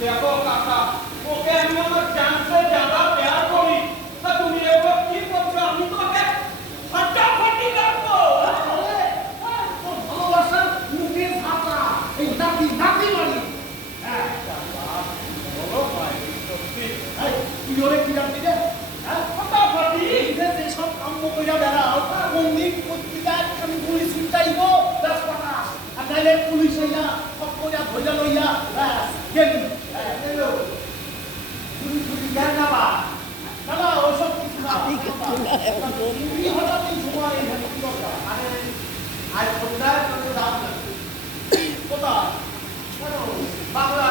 দেখো কাকা, ওকে আমি আমার জানতে জানা প্যার করি, তা তুমি এগুলো কি করছো? আমি তো ওকে ফাটাফাটি রাখবো। ভালোবাসার মুখে ঝাঁপা এই নাতি নাতি বাড়ি। হ্যাঁ বলো ভাই, সত্যি তুই ওরে কি জানতি রে? হ্যাঁ ফাটাফাটি যেসব কাম্য কইরা বেড়াও কোনদিন পত্রিকায় আমি পুলিশ উঠাইব 10 টাকা আর নাইলে পুলিশ হইয়া সব কইরা ধইরা লইয়া ব্যাস গেলি। হ্যাঁ এলো পুলিশ পুলিশ গান গাবা না না ওসব কিছু না তুমি হঠাৎ এই সময় এখানে কি দরকার? আরে আজ সন্ধ্যায় তোকে দাম না কোথায় কেন বাংলা